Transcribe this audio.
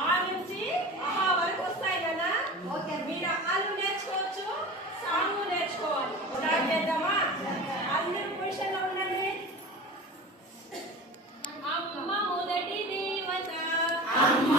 ఆ నుంచి అహా వరకు వస్తాయి కదా. ఓకే, మీరు ఆలు నేర్చుకోవచ్చు, సాంగ్ నేర్చుకోవాలి. స్టార్ట్ చేద్దామా? అందరూ పొజిషన్లో ఉండండి. అమ్మ మొదటి దేవత, అమ్మ